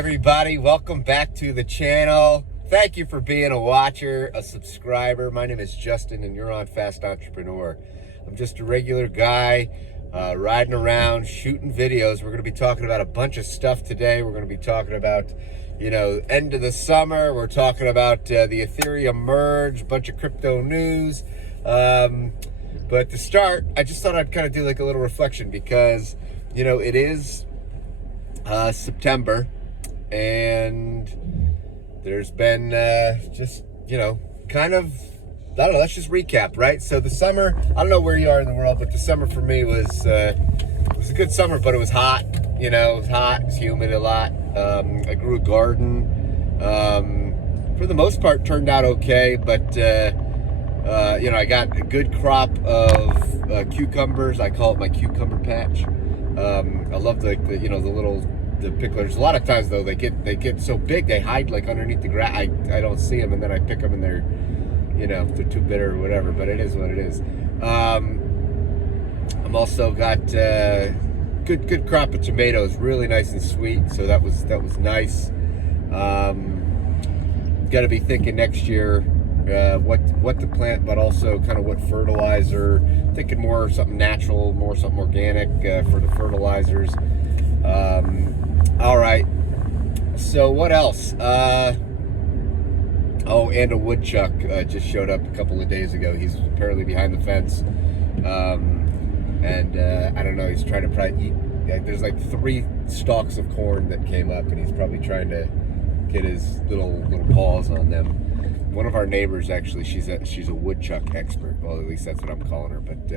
everybody, welcome back to the channel. Thank you for being a watcher, a subscriber. My name is Justin and you're on Fast Entrepreneur. I'm just a regular guy riding around shooting videos. We're going to be talking about a bunch of stuff today. We're going to be talking about, end of the summer. We're talking about the Ethereum merge, a bunch of crypto news. But to start, I just thought I'd kind of do like a little reflection because, it is September, and there's been just, kind of, I don't know, let's just recap, right? So the summer, I don't know where you are in the world, but the summer for me was a good summer, but it was hot, it was hot, it was humid a lot. I grew a garden, for the most part turned out okay, but I got a good crop of cucumbers. I call it my cucumber patch. I love the picklers. A lot of times though, they get so big they hide like underneath the grass. I don't see them, and then I pick them and they're they're too bitter or whatever. But it is what it is. I'm also got good crop of tomatoes, really nice and sweet. So that was nice. Got to be thinking next year what to plant, but also kind of what fertilizer. Thinking more something natural, more something organic for the fertilizers. All right, so what else? Oh, and a woodchuck just showed up a couple of days ago. He's apparently behind the fence, and I don't know, he's trying to probably eat. There's like 3 stalks of corn that came up, and he's probably trying to get his little paws on them. One of our neighbors, actually, she's a woodchuck expert. Well, at least that's what I'm calling her. But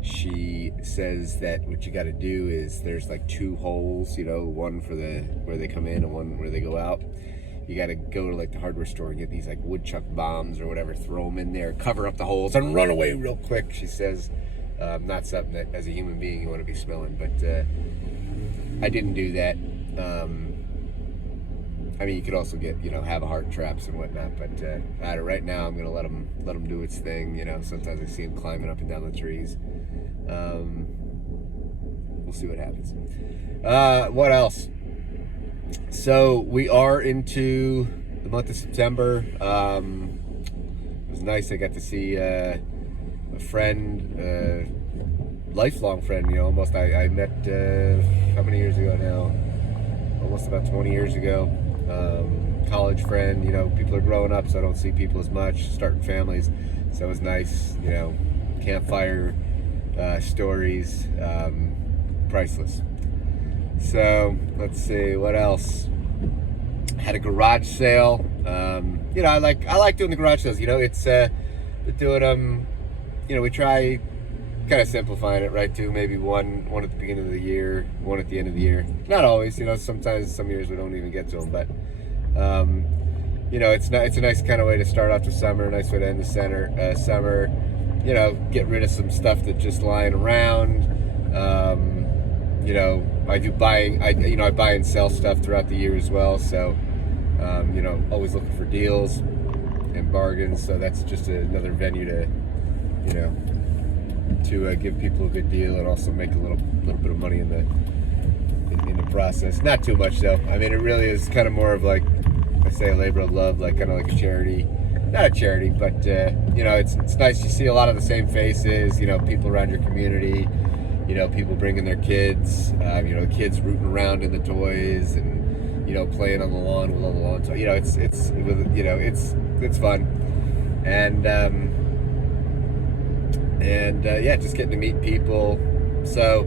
she says that what you got to do is there's like 2 holes, one for where they come in and one where they go out. You got to go to like the hardware store and get these like woodchuck bombs or whatever, throw them in there, cover up the holes, and run away real quick. She says not something that as a human being you want to be smelling, but I didn't do that. I mean, you could also get, have heart traps and whatnot, but right now I'm gonna let him do its thing. Sometimes I see him climbing up and down the trees. We'll see what happens. What else? So we are into the month of September. It was nice. I got to see a friend, lifelong friend. Almost. I met how many years ago now? Almost about 20 years ago. College friend, people are growing up, so I don't see people as much, starting families, so it was nice, campfire stories, priceless. So let's see what else. Had a garage sale. I like doing the garage sales. It's doing them. We try kind of simplifying it, right? To maybe one at the beginning of the year, one at the end of the year. Not always, sometimes some years we don't even get to them, but it's a nice kind of way to start off the summer, a nice way to end the summer. Get rid of some stuff that's just lying around. I do buying. I buy and sell stuff throughout the year as well. So always looking for deals and bargains. So that's just another venue to give people a good deal and also make a little bit of money in the process. Not too much though. I mean, it really is kind of more of like, I say, a labor of love, like kind of like a charity. Not a charity, but it's nice. You see a lot of the same faces. People around your community. People bringing their kids. Kids rooting around in the toys and playing on the lawn with all the lawn toys. It's fun, and just getting to meet people. So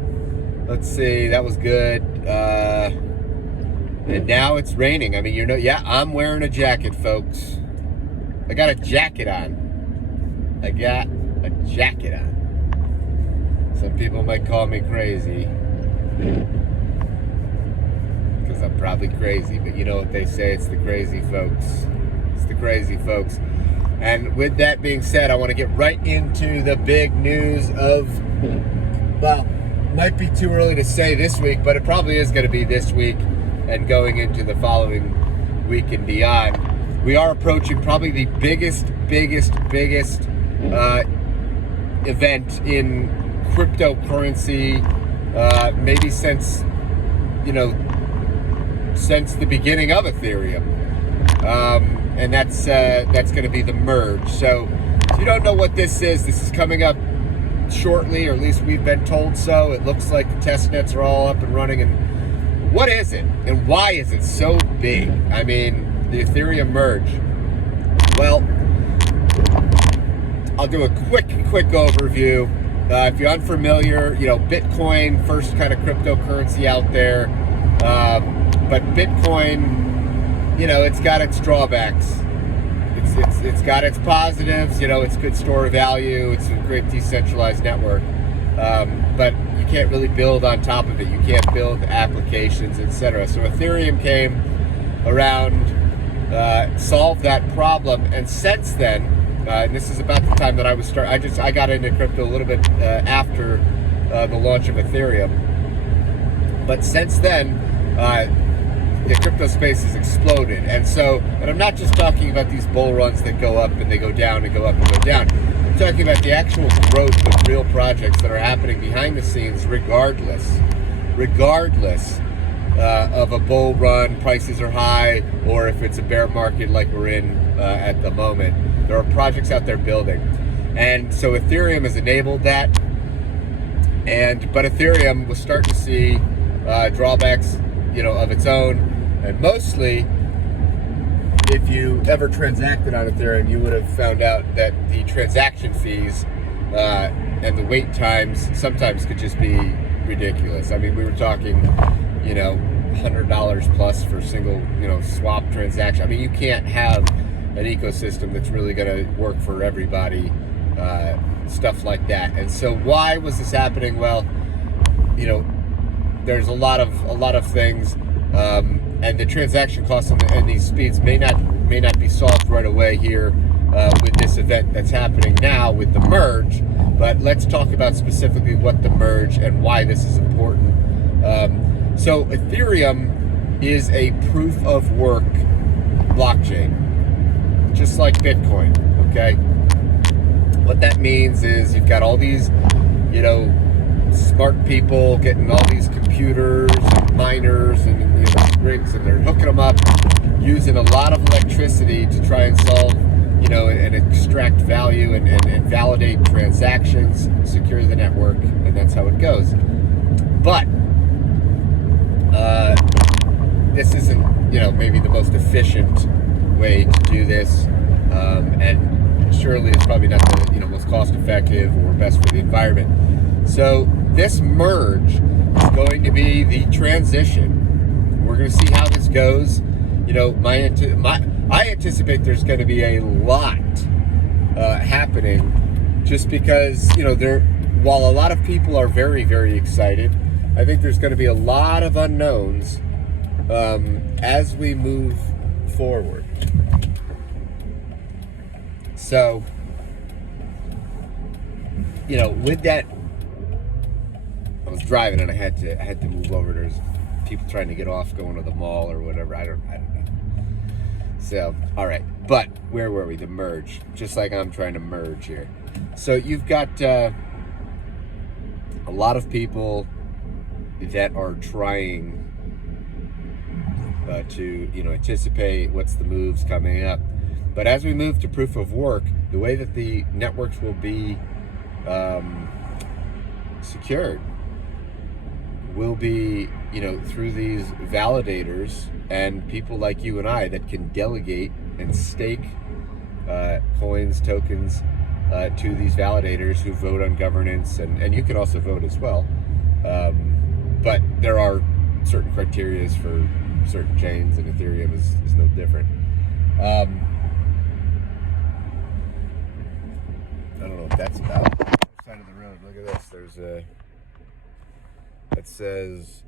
let's see, that was good. And now it's raining. I mean, I'm wearing a jacket, folks. I got a jacket on. Some people might call me crazy, because I'm probably crazy, but you know what they say, it's the crazy folks. It's the crazy folks. And with that being said, I want to get right into the big news of, well, might be too early to say this week, but it probably is going to be this week and going into the following week and beyond. We are approaching probably the biggest event in cryptocurrency, maybe since, since the beginning of Ethereum. And that's going to be the merge. So if you don't know what this is coming up shortly, or at least we've been told so. It looks like the test nets are all up and running. And what is it? And why is it so big? I mean, the Ethereum merge. Well, I'll do a quick overview. If you're unfamiliar, Bitcoin, first kind of cryptocurrency out there. But Bitcoin, it's got its drawbacks. It's got its positives. It's a good store of value. It's a great decentralized network. But you can't really build on top of it. You can't build applications, etc. So Ethereum came around, solved that problem, and since then, and this is about the time that I was I got into crypto a little bit after the launch of Ethereum. But since then, the crypto space has exploded. And I'm not just talking about these bull runs that go up and they go down and go up and go down. I'm talking about the actual growth of real projects that are happening behind the scenes, regardless of a bull run, prices are high, or if it's a bear market like we're in at the moment. There are projects out there building. And so Ethereum has enabled that. But Ethereum was starting to see drawbacks, of its own. And mostly, if you ever transacted on Ethereum, you would have found out that the transaction fees and the wait times sometimes could just be ridiculous. I mean, we were talking, $100 plus for single, swap transaction. I mean, you can't have an ecosystem that's really going to work for everybody, stuff like that. And so why was this happening? Well, there's a lot of things, and the transaction costs and these speeds may not be solved right away here with this event that's happening now with the merge. But let's talk about specifically what the merge and why this is important. So Ethereum is a proof of work blockchain, just like Bitcoin. Okay, what that means is you've got all these, smart people getting all these computers and miners and rigs, and they're hooking them up using a lot of electricity to try and solve, and extract value and validate transactions, secure the network, and that's how it goes. But this isn't, maybe the most efficient way to do this, and surely it's probably not the, most cost-effective or best for the environment. So this merge is going to be the transition. We're going to see how this goes. I anticipate there's going to be a lot happening, just because, while a lot of people are very, very excited, I think there's going to be a lot of unknowns as we move forward. So, with that, I was driving and I had to move over. There's people trying to get off, going to the mall or whatever. I don't know. So, all right. But where were we? The merge. Just like I'm trying to merge here. So you've got a lot of people that are trying to anticipate what's the moves coming up. But as we move to proof of work, the way that the networks will be secured will be, through these validators and people like you and I that can delegate and stake coins, tokens to these validators who vote on governance, and you can also vote as well. But there are certain criteria for certain chains, and Ethereum is no different. I don't know what that's about. Side of the road. Look at this. There's it says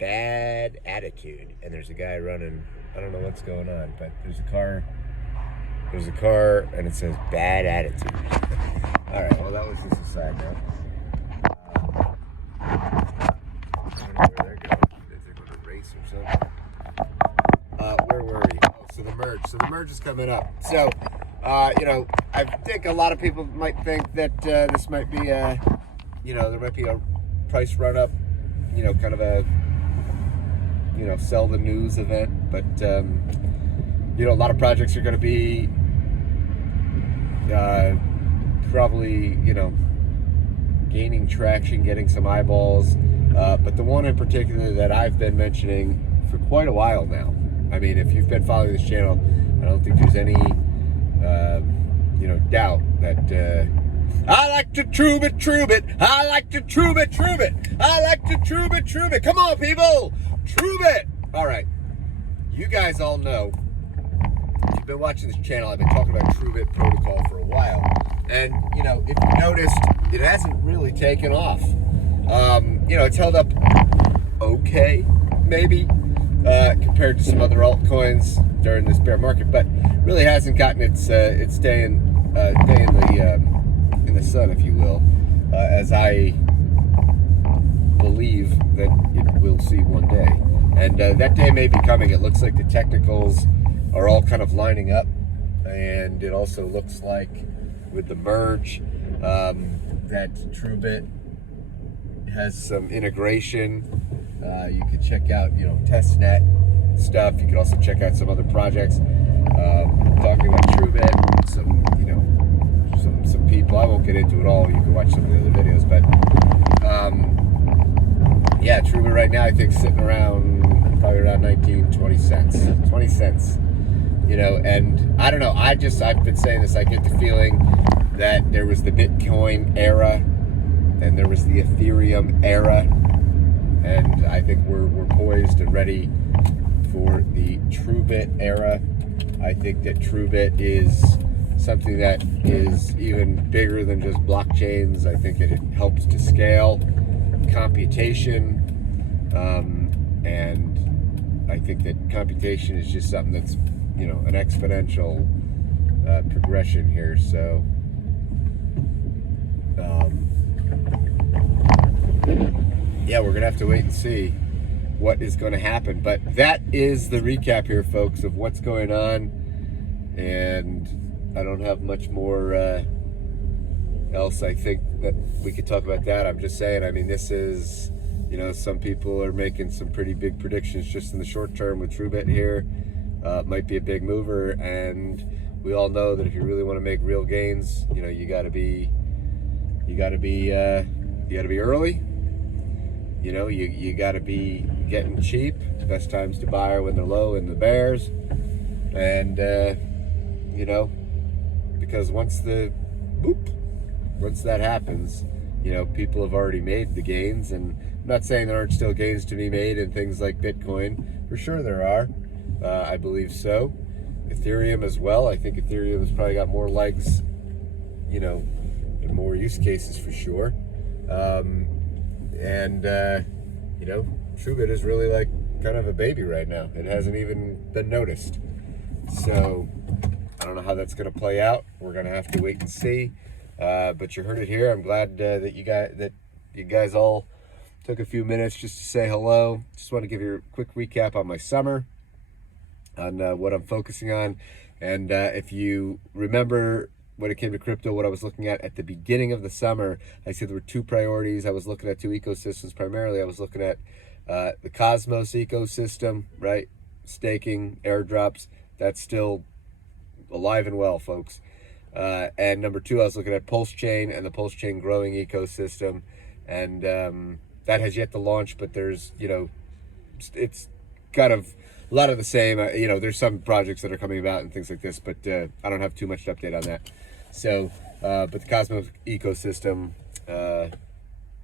bad attitude, and there's a guy running. I don't know what's going on, but there's a car, and it says bad attitude. All right, well, that was just a side note. I don't know where they're going. If they're going to race or something. Where were we? Oh, so the merge. So the merge is coming up. So, I think a lot of people might think that this might be there might be a price run up, kind of a sell the news event, but a lot of projects are going to be probably gaining traction, getting some eyeballs, but the one in particular that I've been mentioning for quite a while now, I mean, if you've been following this channel, I don't think there's any doubt that I like to TRUEBIT. I like to TRUEBIT. I like to TRUEBIT. Come on, people, TRUEBIT. All right, you guys all know, if you've been watching this channel, I've been talking about TRUEBIT protocol for a while, and if you noticed, it hasn't really taken off. It's held up okay, maybe, compared to some other altcoins during this bear market, but really hasn't gotten its day in the sun, if you will, as I believe that it will see one day. And that day may be coming. It looks like the technicals are all kind of lining up, and it also looks like with the merge that TRUEBIT has some integration. You can check out testnet stuff. You can also check out some other projects talking about TRUEBIT, some people. I won't get into it all. You can watch some of the other videos, but yeah, TRUEBIT right now I think sitting around probably around 20 cents, and I don't know, I've been saying this, I get the feeling that there was the Bitcoin era and there was the Ethereum era, and I think we're poised and ready for the TRUEBIT era. I think that TRUEBIT is something that is even bigger than just blockchains. I think it helps to scale computation, and I think that computation is just something that's an exponential progression here. So yeah, we're gonna have to wait and see what is going to happen, but that is the recap here, folks, of what's going on, and I don't have much more else. I think that we could talk about that. I'm just saying, I mean, this is, some people are making some pretty big predictions just in the short term with TRUEBIT here. It might be a big mover, and we all know that if you really want to make real gains, you got to be early. You got to be getting cheap. The best times to buy are when they're low in the bears, and because once that happens, people have already made the gains. And I'm not saying there aren't still gains to be made in things like Bitcoin. For sure there are. I believe so. Ethereum as well. I think Ethereum has probably got more legs, and more use cases for sure. TRUEBIT is really like kind of a baby right now. It hasn't even been noticed. So I don't know how that's going to play out. We're going to have to wait and see. But you heard it here. I'm glad that you guys all took a few minutes just to say hello. Just want to give you a quick recap on my summer, on what I'm focusing on. And if you remember, when it came to crypto, what I was looking at the beginning of the summer, I said there were two priorities. I was looking at two ecosystems primarily. I was looking at the Cosmos ecosystem, right? Staking, airdrops, that's still alive and well, folks. And number two, I was looking at PULSECHAIN and the PULSECHAIN growing ecosystem. And that has yet to launch, but there's, it's kind of a lot of the same. There's some projects that are coming about and things like this, but I don't have too much to update on that. So, but the Cosmos ecosystem,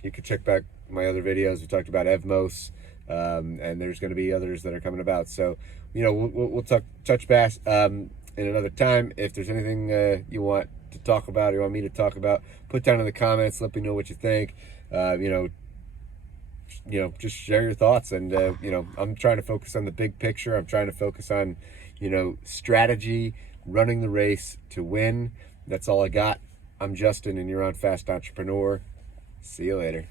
you can check back my other videos. We talked about EVMOS, and there's going to be others that are coming about. So, we'll touch base in another time. If there's anything you want to talk about, or you want me to talk about, put down in the comments. Let me know what you think. Just share your thoughts. And I'm trying to focus on the big picture. I'm trying to focus on strategy, running the race to win. That's all I got. I'm Justin, and you're on Fast Entrepreneur. See you later.